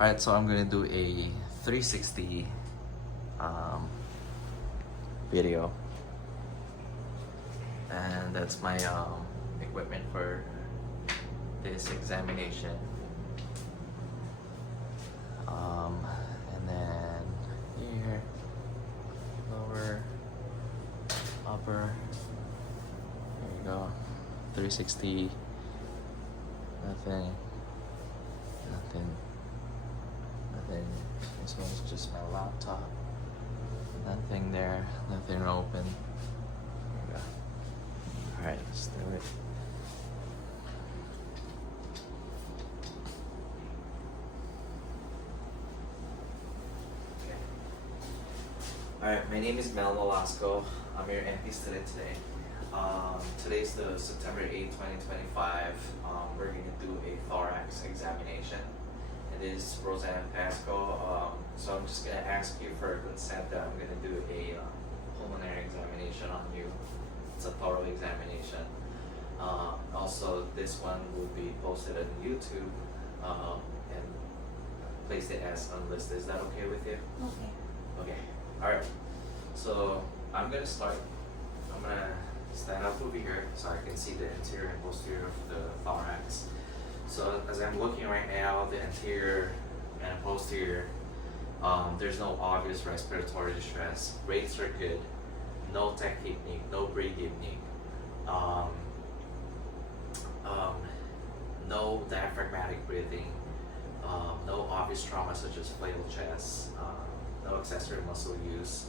Alright, so I'm gonna do a 360 um, video, and that's my equipment for this examination. And then here, lower, upper, there you go, 360, nothing. This one's just my laptop. Nothing there, nothing open. There we go. Alright, let's do it. Okay. Alright, my name is Mel Nolasco. I'm your NP student today. Today's the September 8, 2025. We're going to do a thorax examination. It is Roseanne Pasco. So I'm just going to ask you for consent that I'm going to do a pulmonary examination on you. It's a thorough examination. Also, this one will be posted on YouTube and placed it as unlisted. Is that okay with you? Okay. Okay. Alright. So I'm going to start. I'm going to stand up over here so I can see the anterior and posterior of the thorax. So as I'm looking right now, the anterior and posterior, there's no obvious respiratory distress. Rates are good. No tachypnea, no bradypnea. No diaphragmatic breathing. No obvious trauma such as flail chest. No accessory muscle use.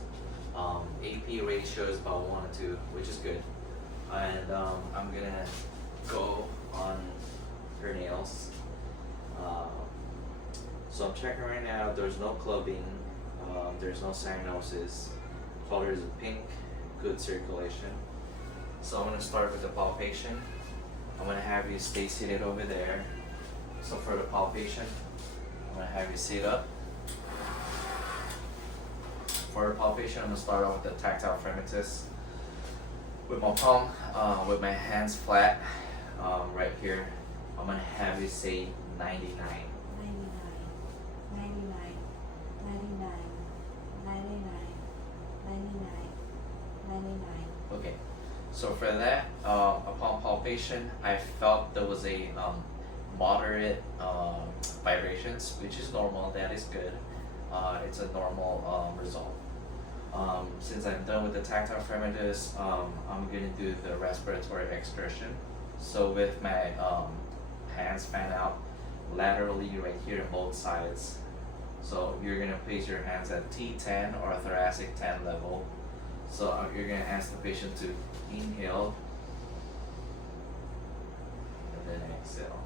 AP ratio is about 1 to 2, which is good. And I'm gonna go on her nails. So I'm checking right now. There's no clubbing. There's no cyanosis. Color is pink. Good circulation. So I'm gonna start with the palpation. I'm gonna have you stay seated over there. So for the palpation, I'm gonna have you sit up. For the palpation, I'm gonna start off with the tactile fremitus. With my palm, with my hands flat, right here, I'm gonna have you say 99. 99. Okay, so for that, upon palpation, I felt there was a moderate vibrations, which is normal. That is good. It's a normal result. Since I'm done with the tactile fremitus, I'm gonna do the respiratory exertion. So with my hands fan out laterally right here on both sides. So you're gonna place your hands at T10 or thoracic 10 level. So you're gonna ask the patient to inhale and then exhale.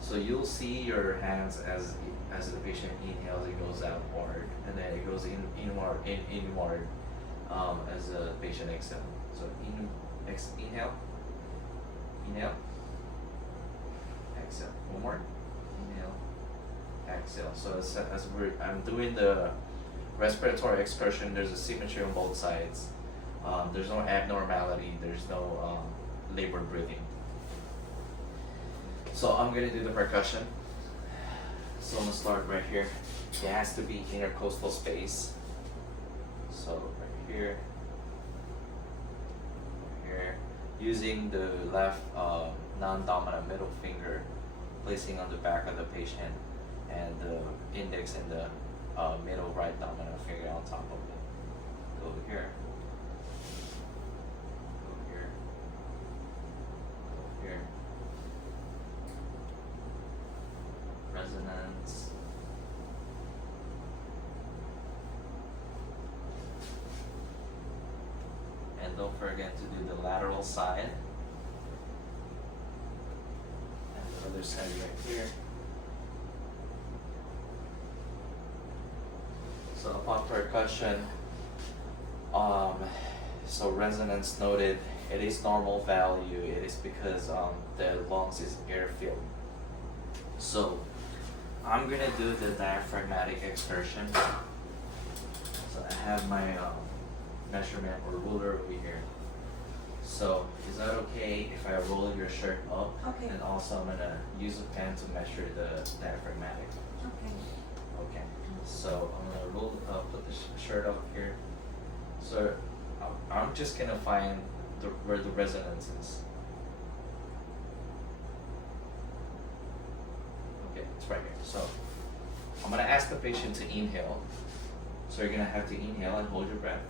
So you'll see your hands as the patient inhales, it goes outward, and then it goes inward as the patient exhales. So inhale, exhale. One more. Inhale, exhale. So I'm doing the respiratory excursion, there's a symmetry on both sides. There's no abnormality. There's no labored breathing. So I'm gonna do the percussion. So I'm gonna start right here. It has to be intercostal space. So right here, using the left non-dominant middle finger, placing on the back of the patient, and the index and the middle right dominant finger on top of it. Go here. Go here. Go here. Resonance. And don't forget to do the lateral side. And the other side right here. So upon percussion, so resonance noted, it is normal value. It is because the lungs is air filled. So I'm gonna do the diaphragmatic exertion. So I have my measurement or ruler over here. So is that okay if I roll your shirt up? Okay. And also I'm gonna use a pen to measure the diaphragmatic. Okay. Okay. So I'm gonna put the shirt up here. So I'm just gonna find where the resonance is. Okay, it's right here. So I'm gonna ask the patient to inhale. So you're gonna have to inhale and hold your breath.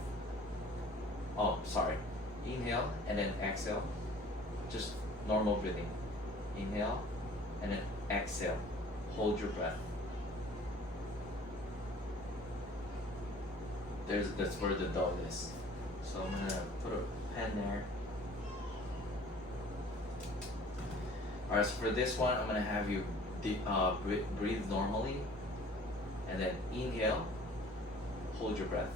Oh, sorry. Inhale and then exhale. Just normal breathing. Inhale and then exhale. Hold your breath. That's where the dot is. So I'm gonna put a pen there. Alright, so for this one, I'm gonna have you breathe normally, and then inhale, hold your breath.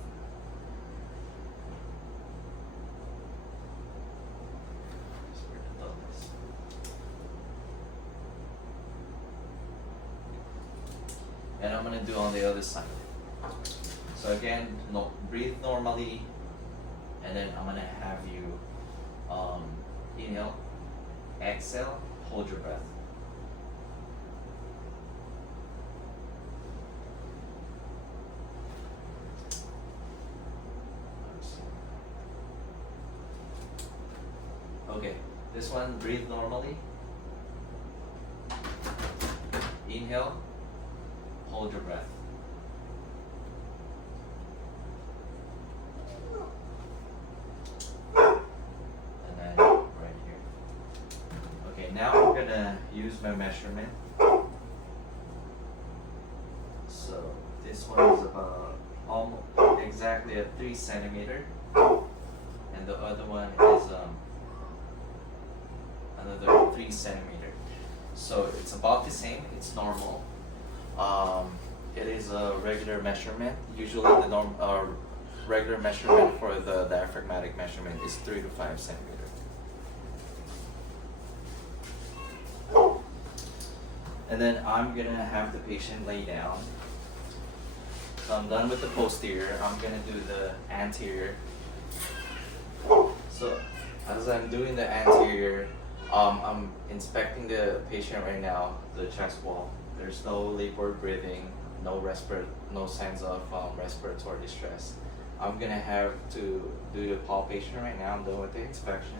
That's where the dot is. And I'm gonna do on the other side. So again, breathe normally, and then I'm gonna have you inhale, exhale, hold your breath. Okay, this one, breathe normally. Inhale, hold your breath. Now I'm gonna use my measurement. So this one is about almost exactly at 3 centimeter, and the other one is another 3 centimeter. So it's about the same. It's normal. It is a regular measurement. Usually the regular measurement for the diaphragmatic measurement is 3 to 5 centimeters. And then I'm gonna have the patient lay down. So I'm done with the posterior. I'm gonna do the anterior. So as I'm doing the anterior, I'm inspecting the patient right now, the chest wall. There's no labored breathing, no signs of respiratory distress. I'm gonna have to do the palpation right now. I'm done with the inspection.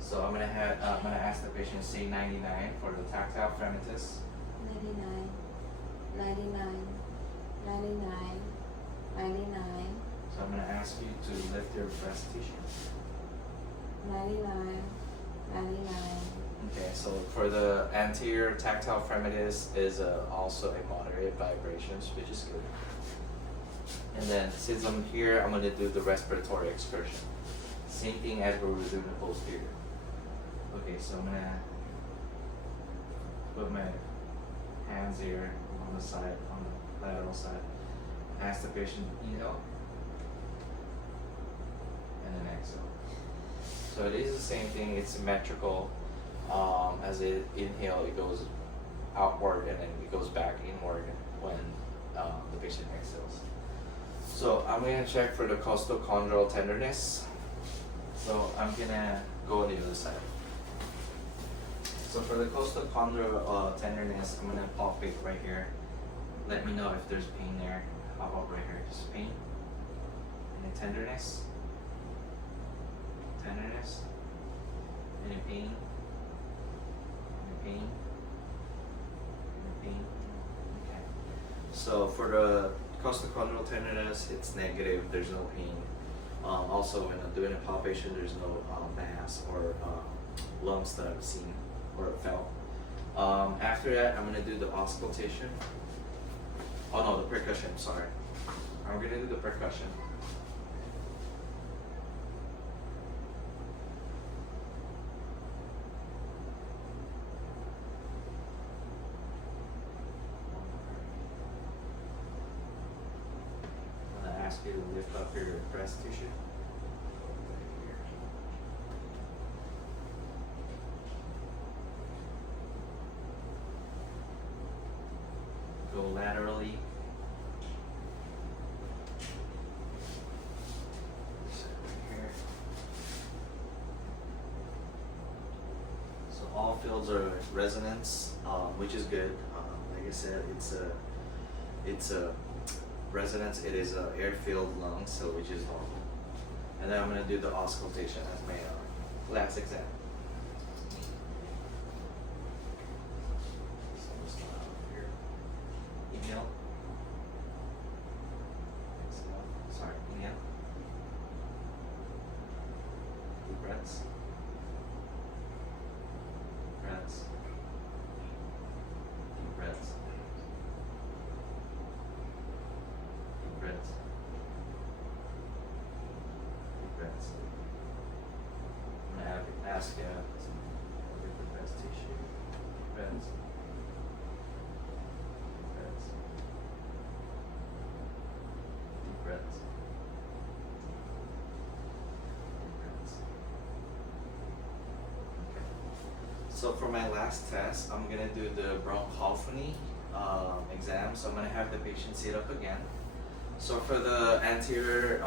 So I'm gonna ask the patient to say 99 for the tactile fremitus. 99, 99, 99, 99. So I'm gonna ask you to lift your breast tissue. 99, 99. Okay, so for the anterior tactile fremitus is also a moderate vibrations, which is good. And then since I'm here, I'm gonna do the respiratory excursion. Same thing as we were doing the posterior. Okay, so I'm gonna put my hands here on the side, on the lateral side. Ask the patient to inhale, and then exhale. So it is the same thing, it's symmetrical. As it inhale, it goes outward and then it goes back inward when the patient exhales. So I'm gonna check for the costochondral tenderness. So I'm gonna go on the other side. So for the costochondral tenderness, I'm gonna palpate right here. Let me know if there's pain there. How about right here? Just pain. Any tenderness? Tenderness? Any pain? Any pain? Any pain? Okay. So for the costochondral tenderness, it's negative. There's no pain. Also, when I'm doing a palpation, there's no mass or lumps that I've seen or felt. After that, I'm gonna do the auscultation. Oh no, the percussion, sorry. I'm gonna do the percussion. I'm gonna ask you to lift up your breast tissue. Go laterally. Sit right here. fields are resonance, which is good. Like I said, it's a resonance. It is a air-filled lung, so which is normal. And then I'm gonna do the auscultation as my last exam. So I'm just here. Inhale. Exhale. Sorry. Inhale. Deep breaths. Breaths. Deep breaths. Deep breaths. Deep breaths. I'm gonna ask you to get the breast tissue. Deep breaths. Deep breaths. Deep breaths. Deep breaths. Okay. So for my last test, I'm gonna do the bronchophony exam. So I'm gonna have the patient sit up again. So for the anterior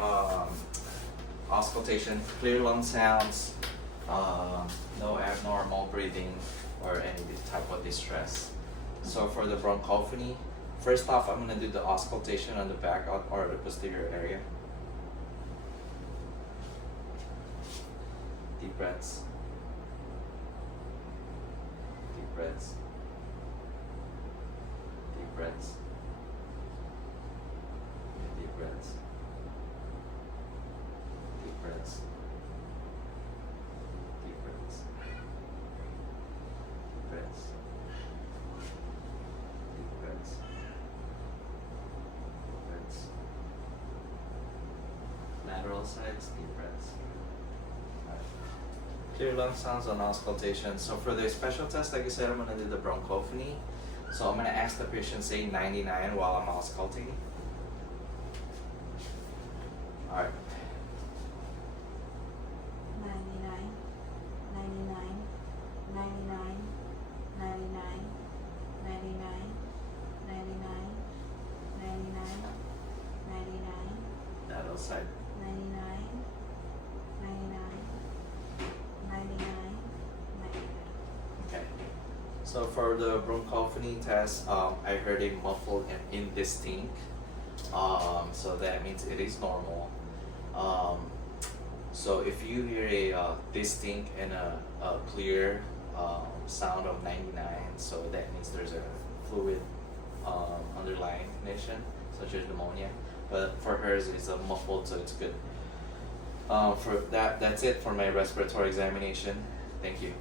auscultation, clear lung sounds, no abnormal breathing or any type of distress. So for the bronchophony, first off, I'm gonna do the auscultation on the back or the posterior area. Deep breaths. Deep breaths. Deep breaths. Deep breaths. Deep breaths. Deep breaths. Deep breaths. Deep breaths. Deep breaths. Lateral sides, deep breaths. Clear lung sounds on auscultation. So for the special test, like I said, I'm gonna do the bronchophony. So I'm gonna ask the patient say 99 while I'm auscultating. Alright. 99, 99, 99, 99, 99, 99, 99, 99, That outside. 99, 99, 99, 99. Okay. So for the bronchophony test, I heard a muffled and indistinct. So that means it is normal. So if you hear a distinct and a clear sound of 99, so that means there's a fluid underlying condition, such as pneumonia. But for hers, it's a muffled, so it's good. For that's it for my respiratory examination. Thank you.